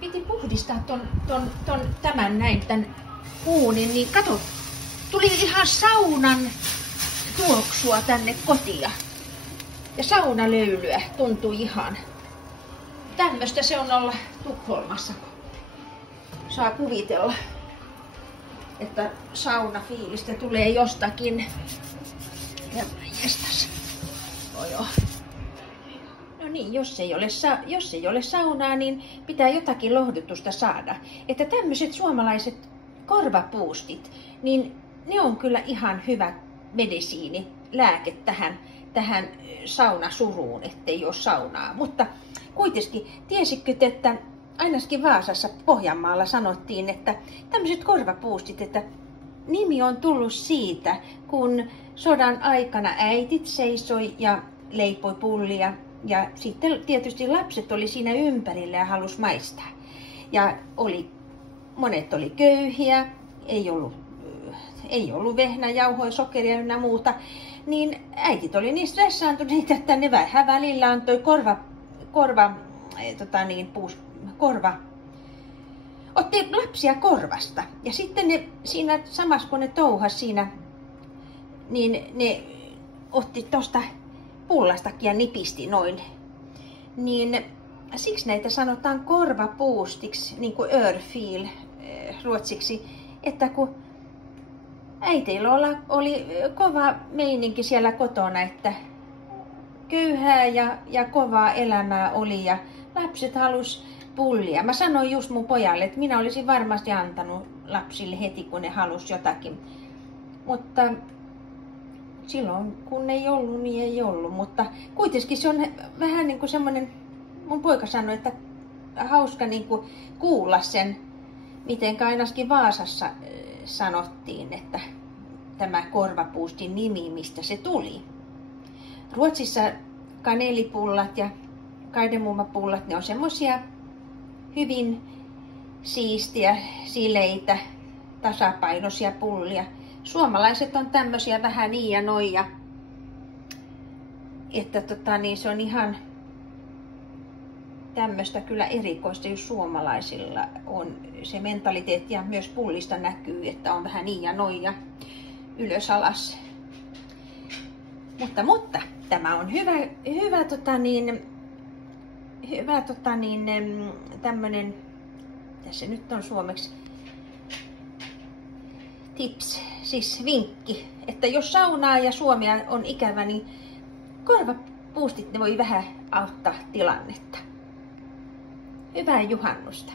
piti puhdistaa tämän näin, tän uunin, niin kato, tuli ihan saunan tuoksua tänne kotia. Ja saunalöylyä tuntui ihan. Tämmöstä se on olla Tukholmassa. Saa kuvitella, että saunafiilistä tulee jostakin. Ja jestas. No niin, jos ei ole saunaa, niin pitää jotakin lohdutusta saada. Että tämmöiset suomalaiset korvapuustit, niin ne on kyllä ihan hyvä medisiini, lääke tähän saunasuruun, ettei ole saunaa. Mutta kuitenkin, tiesitkö, että ainakin Vaasassa Pohjanmaalla sanottiin, että tämmöiset korvapuustit, että nimi on tullut siitä, kun sodan aikana äitit seisoi ja leipoi pullia. Ja sitten tietysti lapset oli siinä ympärillä ja halusi maistaa. Ja monet oli köyhiä, ei ollut vehnäjauhoja, sokeria ynnä muuta. Niin äitit oli niin stressaantuneita, että ne vähän välillä antoi otti lapsia korvasta. Ja sitten ne siinä samassa kun ne touhasi siinä, niin ne otti tosta pullastakin ja nipisti noin. Niin siksi näitä sanotaan korvapuustiksi, niin kuin örfil ruotsiksi, että kun äiteillä oli kova meininki siellä kotona, että köyhää ja kovaa elämää oli ja lapset halus pullia. Mä sanoin just mun pojalle, että minä olisin varmasti antanut lapsille heti, kun ne halus jotakin. Mutta silloin kun ei ollut, niin ei ollut. Mutta kuitenkin se on vähän niin kuin semmoinen, mun poika sanoi, että hauska niin kuin kuulla sen, miten ainakin Vaasassa sanottiin, että tämä korvapuustin nimi, mistä se tuli. Ruotsissa kanelipullat ja kardemummapullat, ne on semmosia hyvin siistiä, sileitä, tasapainoisia pullia. Suomalaiset on tämmösiä vähän niin ja noin, että se on ihan tämmöistä kyllä erikoista, jos suomalaisilla on se mentaliteetti ja myös pullista näkyy, että on vähän niin ja noin ja ylös alas. Mutta tämä on hyvä tämmönen, tässä nyt on suomeksi tips, siis vinkki, että jos saunaa ja suomea on ikävä, niin korvapuustit ne voi vähän auttaa tilannetta. Hyvää juhannusta!